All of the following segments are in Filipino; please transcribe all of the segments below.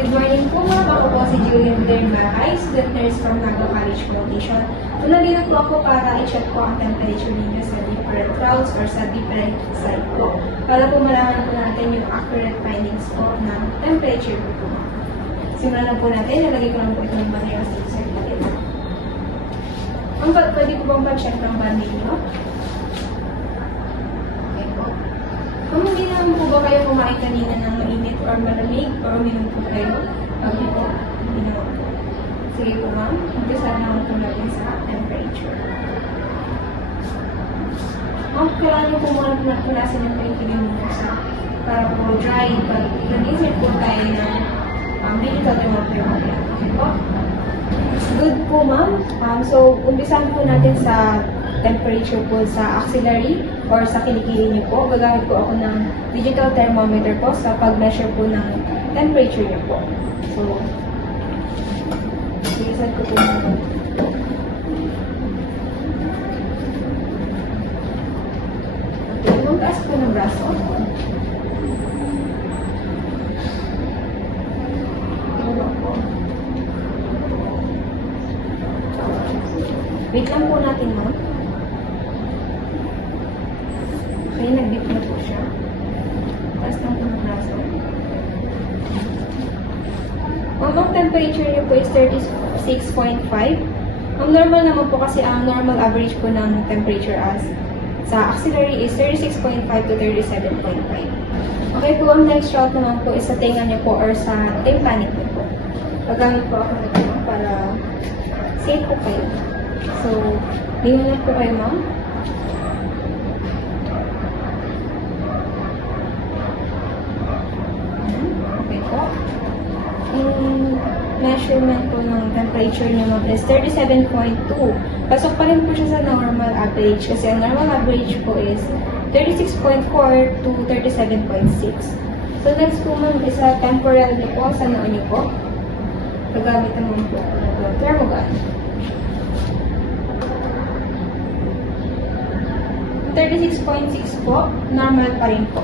Good morning po ma'am. Ako po si Julian Dermahay, student nurse from Naga College Foundation. So, nandito po ako para i-check po ang temperature ninyo sa different routes or sa different site po. Para po malaman po natin yung accurate findings po ng temperature po. Simulan na po natin. Nalagay ko lang po itong materials dito sa gilid. Pwede po bang pa-check ng band ninyo? Okay po. Kung hindi naman po ba kayo kumain kanina ng mainit or malamig or uminom po kayo? Okay po. Hindi naman po. Sige po ma'am. Umpisa naman po natin sa temperature. Kailangan nyo po muna punasan ng pinipili mo sa para po dry. Pag nag-insert po tayo ng digital thermometer. Okay po? Good po ma'am. So, umpisahan po natin sa temperature po sa axillary or sa kilikili niyo po. Gagamit po ako ng digital thermometer po sa pag-measure po ng temperature niyo po. So, bilisan ko po muna. Okay, magtaas po ng braso. Wait lang po natin, ma'am. Okay, nag-dip na po siya. Taas lang po ng braso. Ang temperature niyo po is 36.5. Ang normal naman po kasi ang normal average po ng temperature as sa axillary is 36.5 to 37.5. Okay po, ang next route naman po is sa tenga niyo po or sa tympanic niyo po. Gagamit po ako nito para safe po kayo. So, lingon po kayo, ma'am. Okay po. Yung measurement po ng temperature niyo, ma'am, is 37.2. Pasok pa rin po siya sa normal average kasi ang normal average po is 36.4 to 37.6. So, next po, ma'am, is sa temporal niyo po, sa noo niyo po. Gagamit naman po ng thermogun. 36.6 po, normal pa rin po.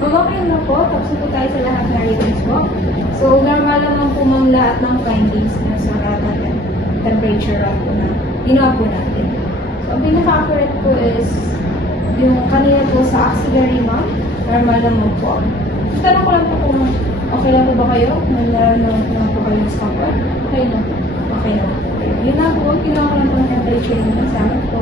Okay na po, tapos po tayo sa lahat na readings po. So, normal naman po mang lahat ng findings na sa lahat ng temperature po na ginawa po natin. So, ang pinaka-accurate po is yung kanina po sa axillary, ma'am, normal naman po. So, tanong ko lang po kung okay lang po ba kayo? Nararamdaman po kayo ng discomfort? Okay na po. Okay na po. Yun na po, ginawa ko lang po ng temperature nyo sa amin po.